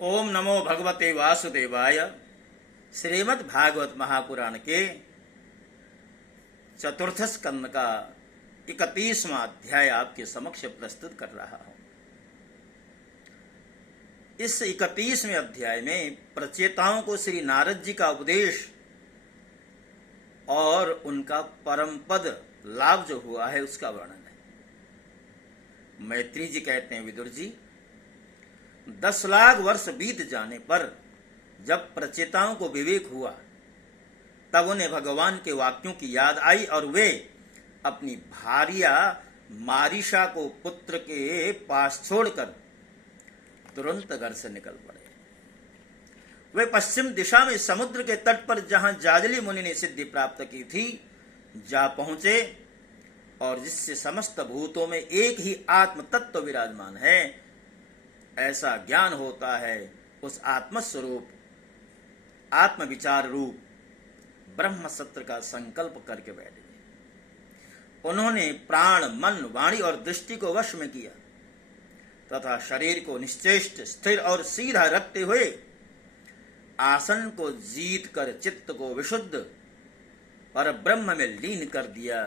ओम नमो भगवते वासुदेवाय। श्रीमद् भागवत महापुराण के चतुर्थ स्कंद का 31वां अध्याय आपके समक्ष प्रस्तुत कर रहा हूं। इस 31वें अध्याय में प्रचेताओं को श्री नारद जी का उपदेश और उनका परम पद लाभ जो हुआ है उसका वर्णन है। मैत्री जी कहते हैं, विदुर जी, 10 लाख वर्ष बीत जाने पर जब प्रचेताओं को विवेक हुआ तब उन्हें भगवान के वाक्यों की याद आई और वे अपनी भार्या मारीशा को पुत्र के पास छोड़कर तुरंत घर से निकल पड़े। वे पश्चिम दिशा में समुद्र के तट पर जहां जाजली मुनि ने सिद्धि प्राप्त की थी जा पहुंचे और जिससे समस्त भूतों में एक ही आत्म तत्व विराजमान है ऐसा ज्ञान होता है, उस आत्मस्वरूप आत्म विचार रूप ब्रह्म सत्य का संकल्प करके बैठ गए। उन्होंने प्राण, मन, वाणी और दृष्टि को वश में किया तथा शरीर को निश्चेष्ट, स्थिर और सीधा रखते हुए आसन को जीत कर चित्त को विशुद्ध पर ब्रह्म में लीन कर दिया।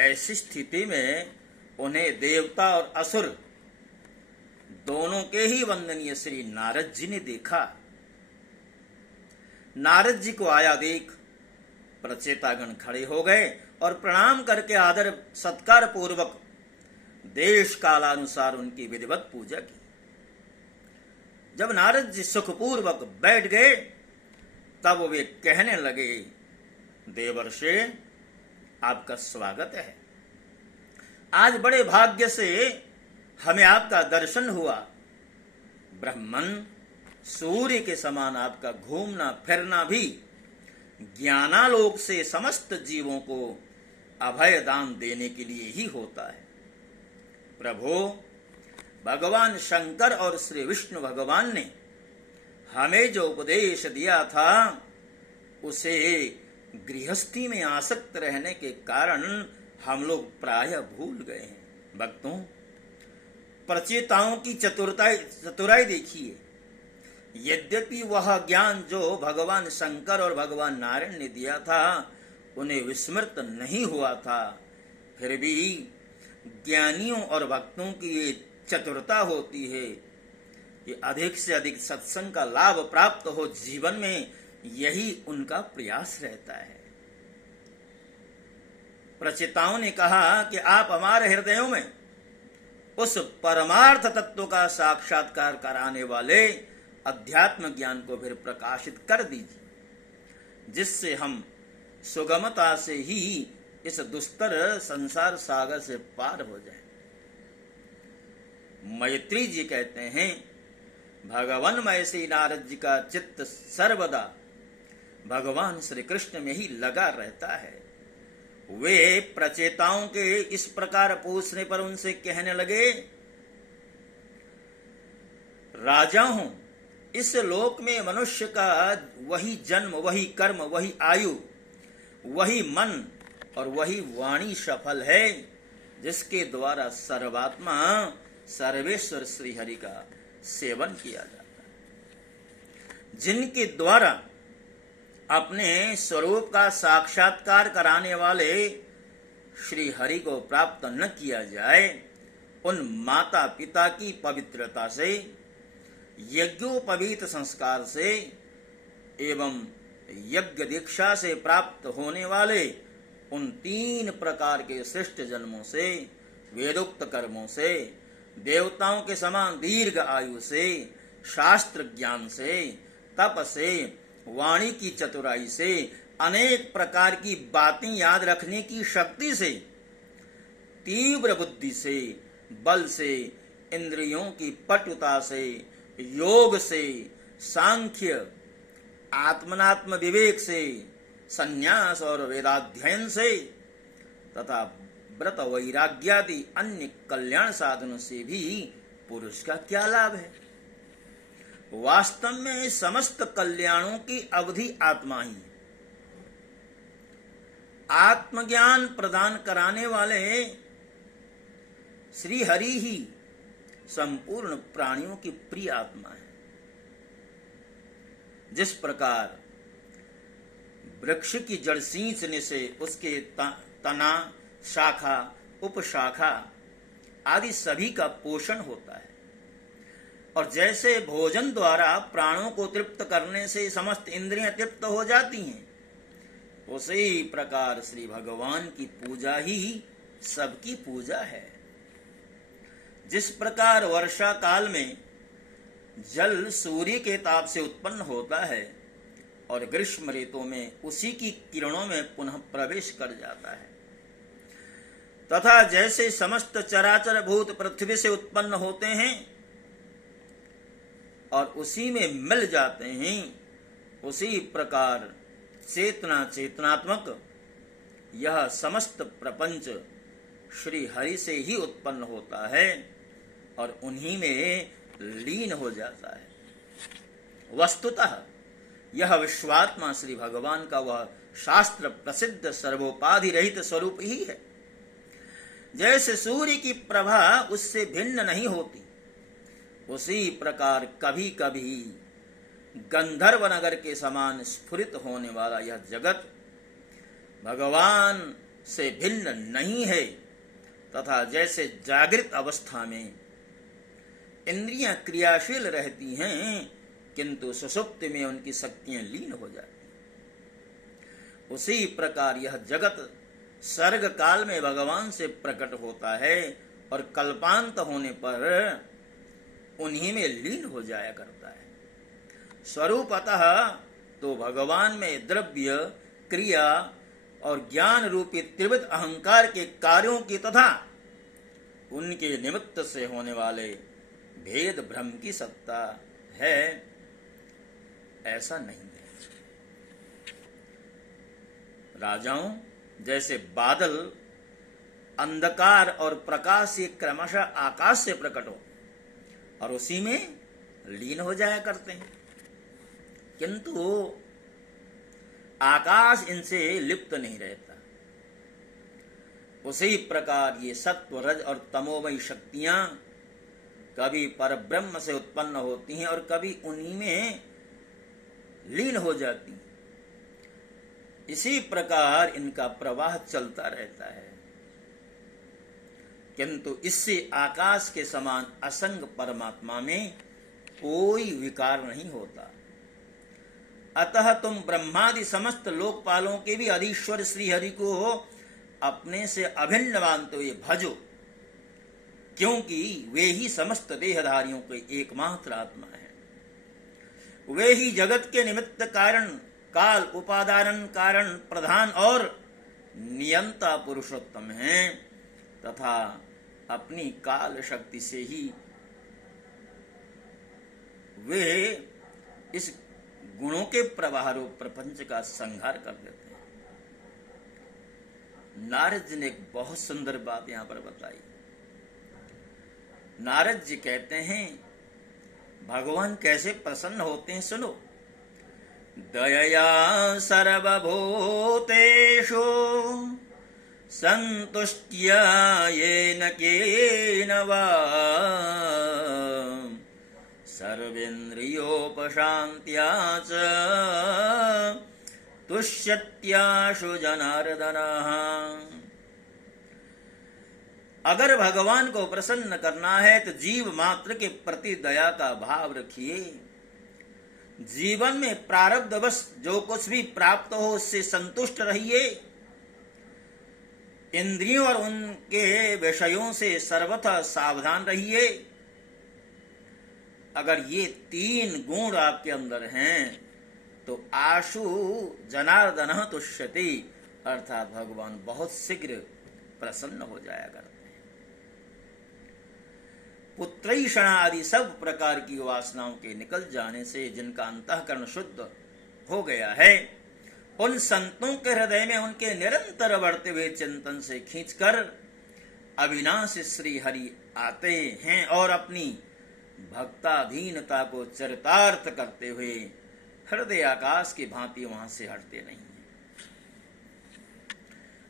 ऐसी स्थिति में उन्हें देवता और असुर दोनों के ही वंदनीय श्री नारद जी ने देखा। नारद जी को आया देख प्रचेतागण खड़े हो गए और प्रणाम करके आदर सत्कार पूर्वक देश कालानुसार उनकी विधिवत पूजा की। जब नारद जी सुखपूर्वक बैठ गए तब वे कहने लगे, देवर्षि, आपका स्वागत है। आज बड़े भाग्य से हमें आपका दर्शन हुआ। ब्रह्मन सूर्य के समान आपका घूमना फिरना भी ज्ञानालोक से समस्त जीवों को अभय दान देने के लिए ही होता है। प्रभु, भगवान शंकर और श्री विष्णु भगवान ने हमें जो उपदेश दिया था उसे गृहस्थी में आसक्त रहने के कारण हम लोग प्रायः भूल गए हैं। भक्तों, प्रचेताओं की चतुराई देखिए। यद्यपि वह ज्ञान जो भगवान शंकर और भगवान नारायण ने दिया था उन्हें विस्मृत नहीं हुआ था, फिर भी ज्ञानियों और भक्तों की ये चतुरता होती है कि अधिक से अधिक सत्संग का लाभ प्राप्त हो जीवन में, यही उनका प्रयास रहता है। प्रचेताओं ने कहा कि आप हमारे हृदयों में उस परमार्थ तत्व का साक्षात्कार कराने वाले अध्यात्म ज्ञान को फिर प्रकाशित कर दीजिए, जिससे हम सुगमता से ही इस दुस्तर संसार सागर से पार हो जाए। मैत्री जी कहते हैं, भगवानमय श्री नारद जी का चित्त सर्वदा भगवान श्री कृष्ण में ही लगा रहता है। वे प्रचेताओं के इस प्रकार पूछने पर उनसे कहने लगे, राजा हूं, इस लोक में मनुष्य का वही जन्म, वही कर्म, वही आयु, वही मन और वही वाणी सफल है जिसके द्वारा सर्वात्मा सर्वेश्वर श्री हरि का सेवन किया जाता है। जिनके द्वारा अपने स्वरूप का साक्षात्कार कराने वाले श्री हरि को प्राप्त न किया जाए, उन माता पिता की पवित्रता से, यज्ञोपवीत संस्कार से एवं यज्ञ दीक्षा से प्राप्त होने वाले उन 3 प्रकार के श्रेष्ठ जन्मों से, वेदोक्त कर्मों से, देवताओं के समान दीर्घ आयु से, शास्त्र ज्ञान से, तप से, वाणी की चतुराई से, अनेक प्रकार की बातें याद रखने की शक्ति से, तीव्र बुद्धि से, बल से, इंद्रियों की पटुता से, योग से, सांख्य, आत्मनात्म विवेक से, संन्यास और वेदाध्ययन से तथा व्रत वैराग्यादि अन्य कल्याण साधनों से भी पुरुष का क्या लाभ है। वास्तव में समस्त कल्याणों की अवधि आत्मा ही है। आत्मज्ञान प्रदान कराने वाले श्री हरि ही संपूर्ण प्राणियों की प्रिय आत्मा है। जिस प्रकार वृक्ष की जड़ सींचने से उसके तना, शाखा, उपशाखा आदि सभी का पोषण होता है, और जैसे भोजन द्वारा प्राणों को तृप्त करने से समस्त इंद्रियां तृप्त हो जाती हैं, उसी प्रकार श्री भगवान की पूजा ही सबकी पूजा है। जिस प्रकार वर्षा काल में जल सूर्य के ताप से उत्पन्न होता है और ग्रीष्म ऋतु में उसी की किरणों में पुनः प्रवेश कर जाता है, तथा जैसे समस्त चराचर भूत पृथ्वी से उत्पन्न होते हैं और उसी में मिल जाते हैं, उसी प्रकार चेतनात्मक यह समस्त प्रपंच श्री हरि से ही उत्पन्न होता है और उन्हीं में लीन हो जाता है। वस्तुतः यह विश्वात्मा श्री भगवान का वह शास्त्र प्रसिद्ध सर्वोपाधि रहित स्वरूप ही है। जैसे सूर्य की प्रभा उससे भिन्न नहीं होती, उसी प्रकार कभी कभी गंधर्व नगर के समान स्फुरित होने वाला यह जगत भगवान से भिन्न नहीं है, तथा जैसे जागृत अवस्था में इंद्रियां क्रियाशील रहती हैं किंतु सुषुप्ति में उनकी शक्तियां लीन हो जाती, उसी प्रकार यह जगत सर्ग काल में भगवान से प्रकट होता है और कल्पांत होने पर उन्हीं में लीन हो जाया करता है। स्वरूपतः तो भगवान में द्रव्य, क्रिया और ज्ञान रूपी त्रिविध अहंकार के कार्यों की तथा उनके निमित्त से होने वाले भेद भ्रम की सत्ता है, ऐसा नहीं है। राजाओं, जैसे बादल अंधकार और प्रकाश से क्रमशः आकाश से प्रकट हो और उसी में लीन हो जाया करते हैं, किंतु आकाश इनसे लिप्त नहीं रहता, उसी प्रकार ये सत्व, रज और तमोमयी शक्तियां कभी परब्रह्म से उत्पन्न होती हैं और कभी उन्हीं में लीन हो जाती हैं। इसी प्रकार इनका प्रवाह चलता रहता है, किंतु इससे आकाश के समान असंग परमात्मा में कोई विकार नहीं होता। अतः तुम ब्रह्मादि समस्त लोकपालों के भी अधीश्वर श्री हरि को अपने से अभिन्न मानते हुए भजो, क्योंकि वे ही समस्त देहधारियों के एकमात्र आत्मा है। वे ही जगत के निमित्त कारण, काल, उपादान कारण, प्रधान और नियंता पुरुषोत्तम हैं, तथा अपनी काल शक्ति से ही वे इस गुणों के प्रवाह रूप प्रपंच का संहार कर देते हैं। नारद जी ने एक बहुत सुंदर बात यहां पर बताई। नारद जी कहते हैं भगवान कैसे प्रसन्न होते हैं, सुनो। दयया सर्वभूतेषु संतुष्ट्या येन केन वा सर्वेन्द्रियोपशान्त्या च तुष्यत्याशु जनार्दनः। अगर भगवान को प्रसन्न करना है तो जीव मात्र के प्रति दया का भाव रखिए। जीवन में प्रारब्धवश जो कुछ भी प्राप्त हो उससे संतुष्ट रहिए। इंद्रियों और उनके विषयों से सर्वथा सावधान रहिए। अगर ये तीन गुण आपके अंदर हैं तो आशु जनार्दनः तुष्यति, अर्थात भगवान बहुत शीघ्र प्रसन्न हो जाया करते हैं। पुत्रैषणा आदि सब प्रकार की वासनाओं के निकल जाने से जिनका अंतःकरण शुद्ध हो गया है, उन संतों के हृदय में उनके निरंतर बढ़ते हुए चिंतन से खींचकर अविनाशी श्री हरि आते हैं और अपनी भक्ताधीनता को चरितार्थ करते हुए हृदय आकाश की भांति वहां से हटते नहीं हैं।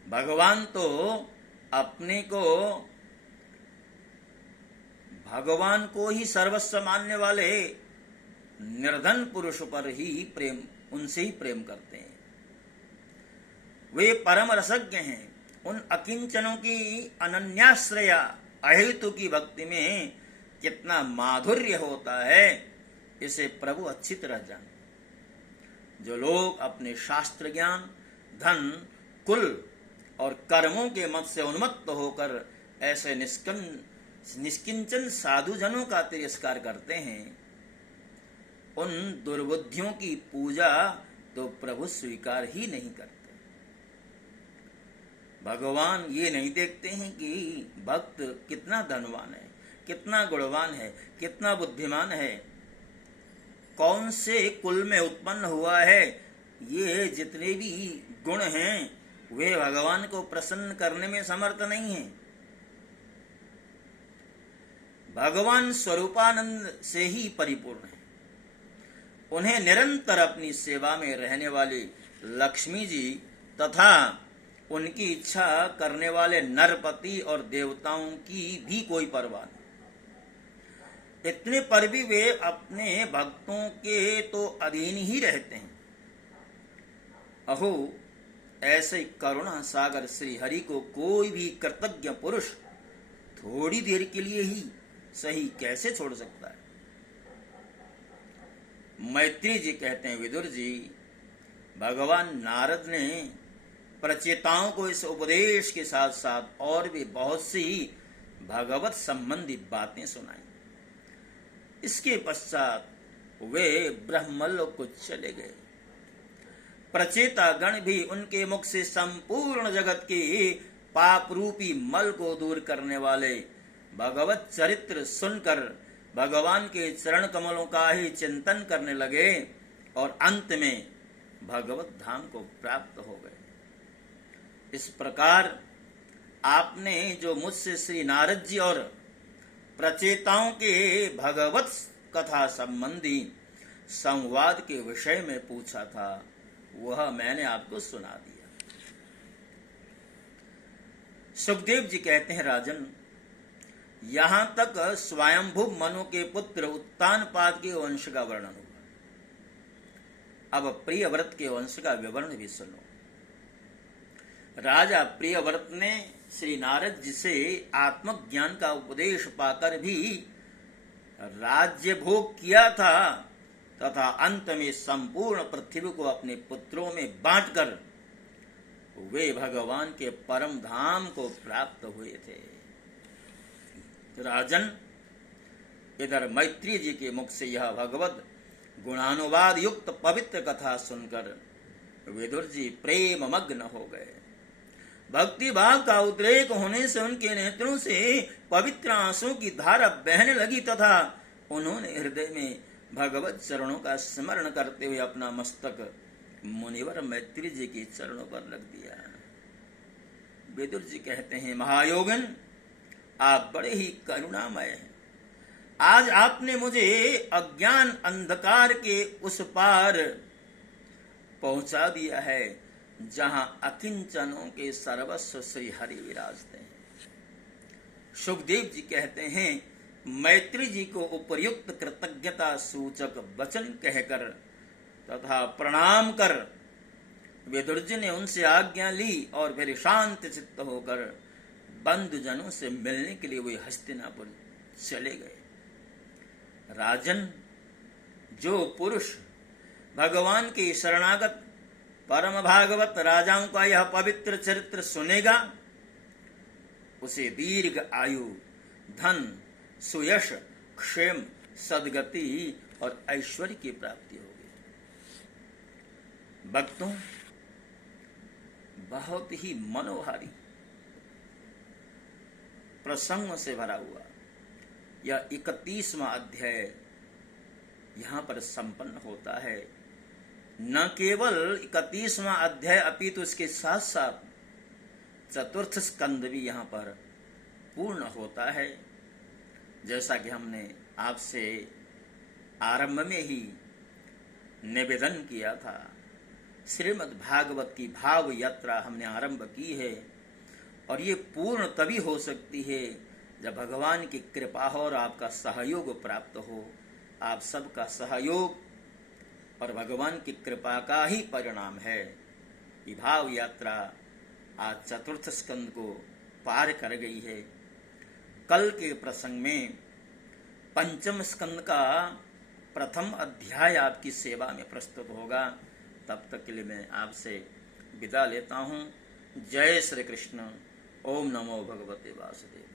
भगवान तो अपने को भगवान को ही सर्वस्व मानने वाले निर्धन पुरुष पर ही प्रेम, उनसे ही प्रेम करते हैं। वे परम रसज्ञ हैं। उन अकिंचनों की अनन्याश्रया अहेतु की भक्ति में कितना माधुर्य होता है, इसे प्रभु अच्छी तरह जानते। जो लोग अपने शास्त्र ज्ञान, धन, कुल और कर्मों के मत से उन्मत्त होकर ऐसे निष्किंचन साधुजनों का तिरस्कार करते हैं, उन दुर्बुद्धियों की पूजा तो प्रभु स्वीकार ही नहीं करते। भगवान ये नहीं देखते हैं कि भक्त कितना धनवान है, कितना गुणवान है, कितना बुद्धिमान है, कौन से कुल में उत्पन्न हुआ है। ये जितने भी गुण हैं वे भगवान को प्रसन्न करने में समर्थ नहीं हैं। भगवान स्वरूपानंद से ही परिपूर्ण है। उन्हें निरंतर अपनी सेवा में रहने वाली लक्ष्मी जी तथा उनकी इच्छा करने वाले नरपति और देवताओं की भी कोई परवाह नहीं। इतने पर भी वे अपने भक्तों के तो अधीन ही रहते हैं। अहो, ऐसे करुणा सागर श्री हरि को कोई भी कृतज्ञ पुरुष थोड़ी देर के लिए ही सही कैसे छोड़ सकता है। मैत्री जी कहते हैं, विदुर जी, भगवान नारद ने प्रचेताओं को इस उपदेश के साथ साथ और भी बहुत सी भगवत संबंधी बातें सुनाई। इसके पश्चात वे ब्रह्मलोक को चले गए। प्रचेता गण भी उनके मुख से संपूर्ण जगत के पाप रूपी मल को दूर करने वाले भगवत चरित्र सुनकर भगवान के चरण कमलों का ही चिंतन करने लगे और अंत में भगवत धाम को प्राप्त हो गए। इस प्रकार आपने जो मुझसे श्री नारद जी और प्रचेताओं के भगवत कथा संबंधी संवाद के विषय में पूछा था, वह मैंने आपको सुना दिया। सुखदेव जी कहते हैं, राजन, यहां तक स्वयंभू मनु के पुत्र उत्तानपाद के वंश का वर्णन हुआ। अब प्रियव्रत के वंश का विवरण भी सुनो। राजा प्रियव्रत ने श्री नारद जी से आत्मज्ञान का उपदेश पाकर भी राज्य भोग किया था तथा अंत में संपूर्ण पृथ्वी को अपने पुत्रों में बांटकर वे भगवान के परम धाम को प्राप्त हुए थे। राजन, इधर मैत्री जी के मुख से यह भगवत गुणानुवाद युक्त पवित्र कथा सुनकर विदुर जी प्रेम मग्न हो गए। भक्ति भाव का उद्रेक होने से उनके नेत्रों से पवित्र आंसुओं की धारा बहने लगी तथा उन्होंने हृदय में भगवत चरणों का स्मरण करते हुए अपना मस्तक मुनिवर मैत्री जी के चरणों पर रख दिया। विदुर जी कहते हैं, महायोगन, आप बड़े ही करुणामय हैं। आज आपने मुझे अज्ञान अंधकार के उस पार पहुंचा दिया है जहां अकिंचनों के सर्वस्व श्री हरि विराजते हैं। सुखदेव जी कहते हैं, मैत्री जी को उपयुक्त कृतज्ञता सूचक वचन कहकर तथा प्रणाम कर विदुर जी ने उनसे आज्ञा ली और फिर शांत चित्त होकर बंधुजनों से मिलने के लिए वे हस्तिनापुर चले गए। राजन, जो पुरुष भगवान के शरणागत परम भागवत राजाओं का यह पवित्र चरित्र सुनेगा, उसे दीर्घ आयु, धन, सुयश, क्षेम, सद्गति और ऐश्वर्य की प्राप्ति होगी। भक्तों, बहुत ही मनोहारी प्रसंगों से भरा हुआ यह 31वां अध्याय यहां पर संपन्न होता है। न केवल 31वां अध्याय अपितु उसके साथ साथ चतुर्थ स्कंद भी यहां पर पूर्ण होता है। जैसा कि हमने आपसे आरंभ में ही निवेदन किया था, श्रीमद् भागवत की भाव यात्रा हमने आरंभ की है और ये पूर्ण तभी हो सकती है जब भगवान की कृपा हो और आपका सहयोग प्राप्त हो, आप सबका सहयोग और भगवान की कृपा का ही परिणाम है। ये भाव यात्रा आज चतुर्थ स्कंद को पार कर गई है। कल के प्रसंग में पंचम स्कंद का प्रथम अध्याय आपकी सेवा में प्रस्तुत होगा। तब तक के लिए मैं आपसे विदा लेता हूँ। जय श्री कृष्ण। ओम नमो भगवते वासुदेव।